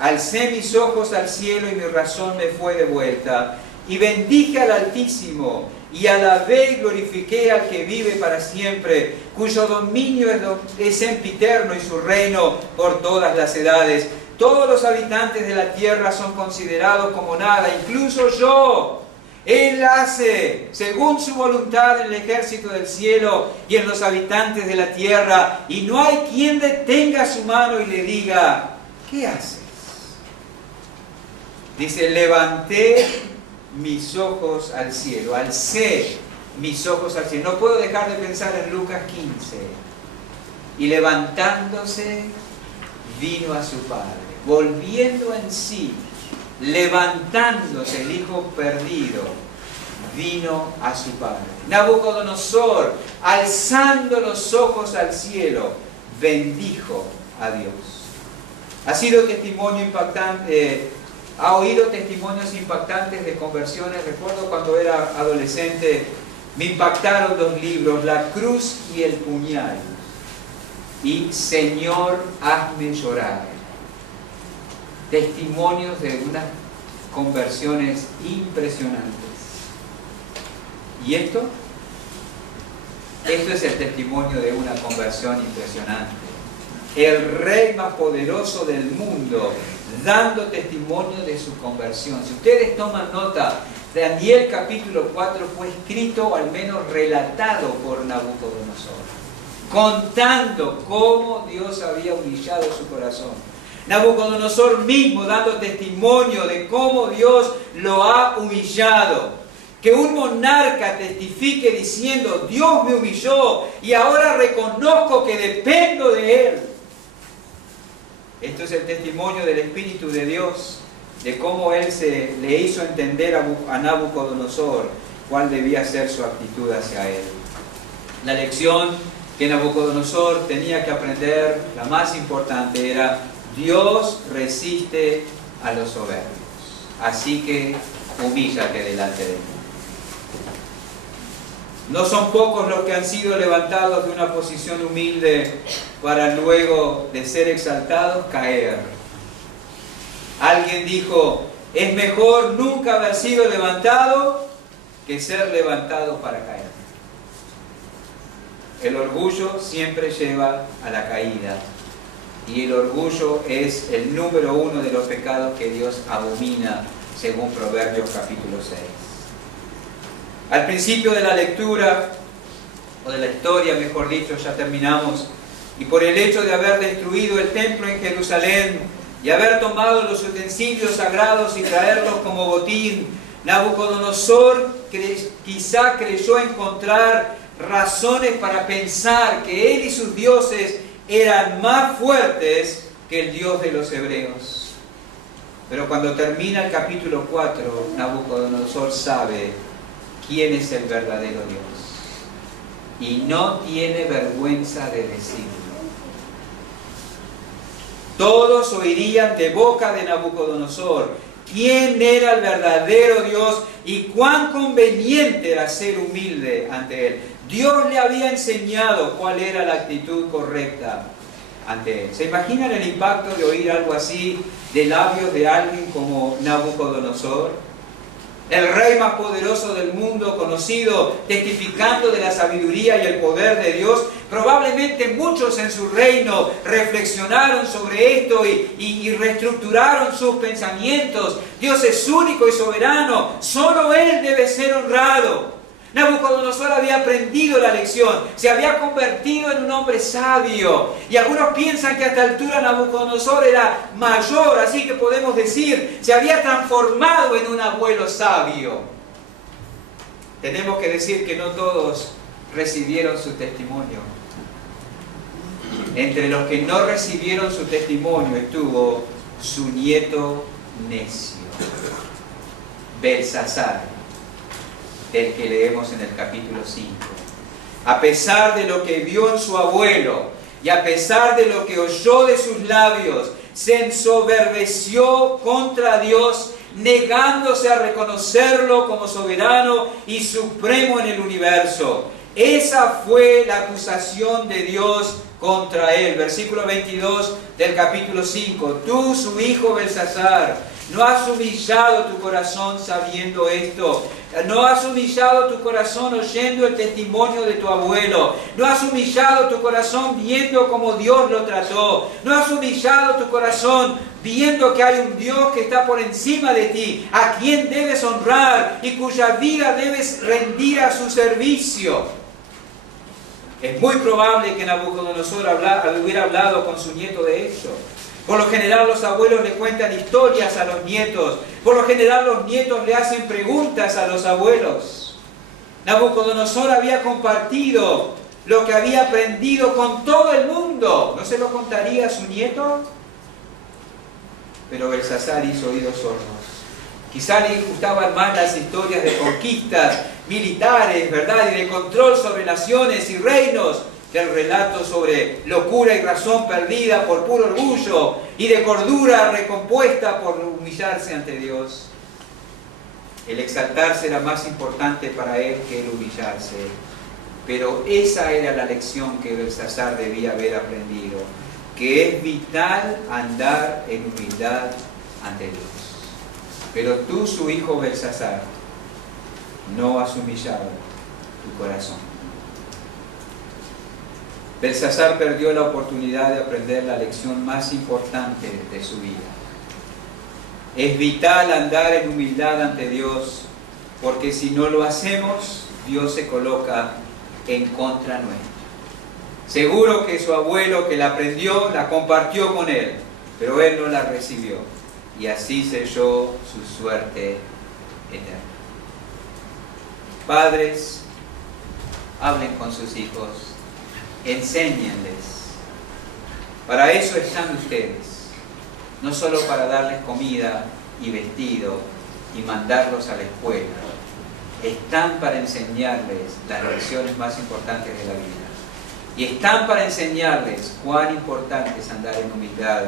alcé mis ojos al cielo y mi razón me fue devuelta. Y bendije al Altísimo, y alabé y glorifiqué al que vive para siempre, cuyo dominio es sempiterno y su reino por todas las edades. Todos los habitantes de la tierra son considerados como nada, incluso yo. Él hace según su voluntad en el ejército del cielo y en los habitantes de la tierra, y no hay quien detenga su mano y le diga, ¿qué haces? Dice, levanté mis ojos al cielo, alcé mis ojos al cielo. No puedo dejar de pensar en Lucas 15. Y levantándose, vino a su padre. Volviendo en sí, levantándose el hijo perdido, vino a su padre. Nabucodonosor, alzando los ojos al cielo, bendijo a Dios. Ha sido testimonio impactante, ha oído testimonios impactantes de conversiones. Recuerdo cuando era adolescente, me impactaron 2 libros, La cruz y el puñal, y Señor, hazme llorar. Testimonios de unas conversiones impresionantes. ¿Y esto? Esto es el testimonio de una conversión impresionante. El rey más poderoso del mundo dando testimonio de su conversión. Si ustedes toman nota, Daniel capítulo 4 fue escrito, o al menos relatado, por Nabucodonosor, contando cómo Dios había humillado su corazón. Nabucodonosor mismo dando testimonio de cómo Dios lo ha humillado. Que un monarca testifique diciendo, Dios me humilló y ahora reconozco que dependo de Él. Esto es el testimonio del Espíritu de Dios, de cómo Él le hizo entender a Nabucodonosor cuál debía ser su actitud hacia Él. La lección que Nabucodonosor tenía que aprender, la más importante, era: Dios resiste a los soberbios, así que humíllate delante de Él. No son pocos los que han sido levantados de una posición humilde para luego de ser exaltados caer. Alguien dijo, es mejor nunca haber sido levantado que ser levantado para caer. El orgullo siempre lleva a la caída. Y el orgullo es el número 1 de los pecados que Dios abomina, según Proverbios capítulo 6. Al principio de la lectura o de la historia, mejor dicho, ya terminamos, y por el hecho de haber destruido el templo en Jerusalén y haber tomado los utensilios sagrados y traerlos como botín, Nabucodonosor quizá creyó encontrar razones para pensar que él y sus dioses eran más fuertes que el Dios de los hebreos. Pero cuando termina el capítulo 4, Nabucodonosor sabe quién es el verdadero Dios y no tiene vergüenza de decirlo. Todos oirían de boca de Nabucodonosor quién era el verdadero Dios y cuán conveniente era ser humilde ante Él. Dios le había enseñado cuál era la actitud correcta ante Él. ¿Se imaginan el impacto de oír algo así de labios de alguien como Nabucodonosor? El rey más poderoso del mundo conocido, testificando de la sabiduría y el poder de Dios. Probablemente muchos en su reino reflexionaron sobre esto y reestructuraron sus pensamientos. Dios es único y soberano, solo Él debe ser honrado. Nabucodonosor había aprendido la lección, se había convertido en un hombre sabio. Y algunos piensan que a esta altura Nabucodonosor era mayor, así que podemos decir, se había transformado en un abuelo sabio. Tenemos que decir que no todos recibieron su testimonio. Entre los que no recibieron su testimonio estuvo su nieto necio, Belsasar, del que leemos en el capítulo 5. A pesar de lo que vio en su abuelo y a pesar de lo que oyó de sus labios, se ensoberbeció contra Dios, negándose a reconocerlo como soberano y supremo en el universo. Esa fue la acusación de Dios contra él. Versículo 22 del capítulo 5. Tú, su hijo Belsasar, ¿no has humillado tu corazón sabiendo esto? ¿No has humillado tu corazón oyendo el testimonio de tu abuelo? ¿No has humillado tu corazón viendo cómo Dios lo trató? ¿No has humillado tu corazón viendo que hay un Dios que está por encima de ti, a quien debes honrar y cuya vida debes rendir a su servicio? Es muy probable que Nabucodonosor hubiera hablado con su nieto de esto. Por lo general los abuelos le cuentan historias a los nietos. Por lo general los nietos le hacen preguntas a los abuelos. Nabucodonosor había compartido lo que había aprendido con todo el mundo. ¿No se lo contaría a su nieto? Pero Belsasar hizo oídos sordos. Quizá le gustaban más las historias de conquistas militares, ¿verdad? Y de control sobre naciones y reinos, que el relato sobre locura y razón perdida por puro orgullo y de cordura recompuesta por humillarse ante Dios. El exaltarse era más importante para él que el humillarse. Pero esa era la lección que Belsasar debía haber aprendido, que es vital andar en humildad ante Dios. Pero tú, su hijo Belsasar, no has humillado tu corazón. Belsasar perdió la oportunidad de aprender la lección más importante de su vida. Es vital andar en humildad ante Dios, porque si no lo hacemos, Dios se coloca en contra nuestra. Seguro que su abuelo que la aprendió, la compartió con él, pero él no la recibió. Y así selló su suerte eterna. Padres, hablen con sus hijos, enséñenles. Para eso están ustedes, no solo para darles comida y vestido y mandarlos a la escuela. Están para enseñarles las lecciones más importantes de la vida. Y están para enseñarles cuán importante es andar en humildad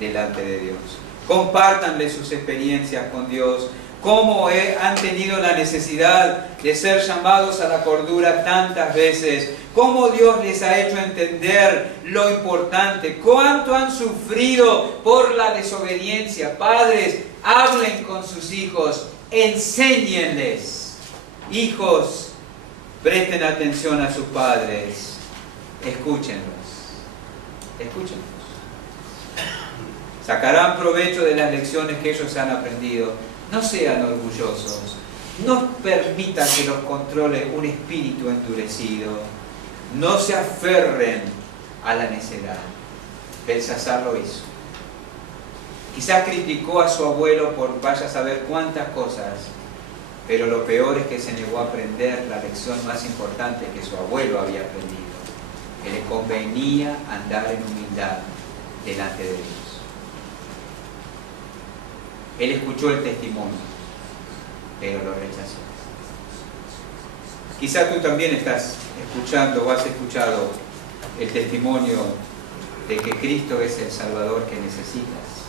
delante de Dios. Compártanles sus experiencias con Dios, cómo han tenido la necesidad de ser llamados a la cordura tantas veces, cómo Dios les ha hecho entender lo importante, cuánto han sufrido por la desobediencia. Padres, hablen con sus hijos, enséñenles. Hijos, presten atención a sus padres, escúchenlos. Sacarán provecho de las lecciones que ellos han aprendido. No sean orgullosos. No permitan que los controle un espíritu endurecido. No se aferren a la necedad. Belsasar lo hizo. Quizás criticó a su abuelo por vaya a saber cuántas cosas, pero lo peor es que se negó a aprender la lección más importante que su abuelo había aprendido, que le convenía andar en humildad delante de Dios. Él escuchó el testimonio, pero lo rechazó. Quizás tú también estás escuchando o has escuchado el testimonio de que Cristo es el Salvador que necesitas,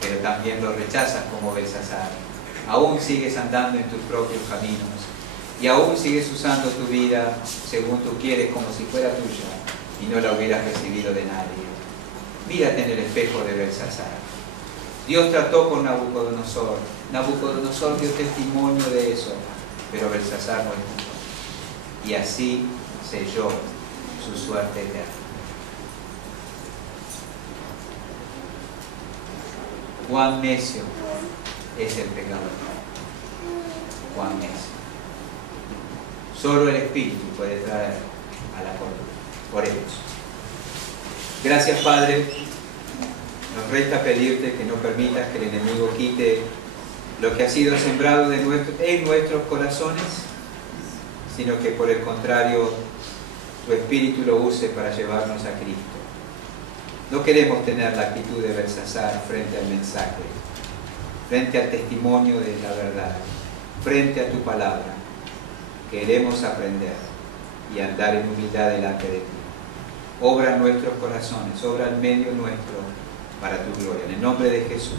pero también lo rechazas como Belsasar. Aún sigues andando en tus propios caminos y aún sigues usando tu vida según tú quieres, como si fuera tuya y no la hubieras recibido de nadie. Mírate en el espejo de Belsasar. Dios trató con Nabucodonosor. Nabucodonosor dio testimonio de eso, pero Belsasar no escuchó. Y así selló su suerte eterna. Cuán necio es el pecador. Cuán necio. Solo el Espíritu puede traer a la cordura. Oremos. Gracias, Padre. Nos resta pedirte que no permitas que el enemigo quite lo que ha sido sembrado en nuestros corazones, sino que por el contrario, tu Espíritu lo use para llevarnos a Cristo. No queremos tener la actitud de Belsasar frente al mensaje, frente al testimonio de la verdad, frente a tu palabra. Queremos aprender y andar en humildad delante de ti. Obra en nuestros corazones, obra en medio nuestro para tu gloria. En el nombre de Jesús.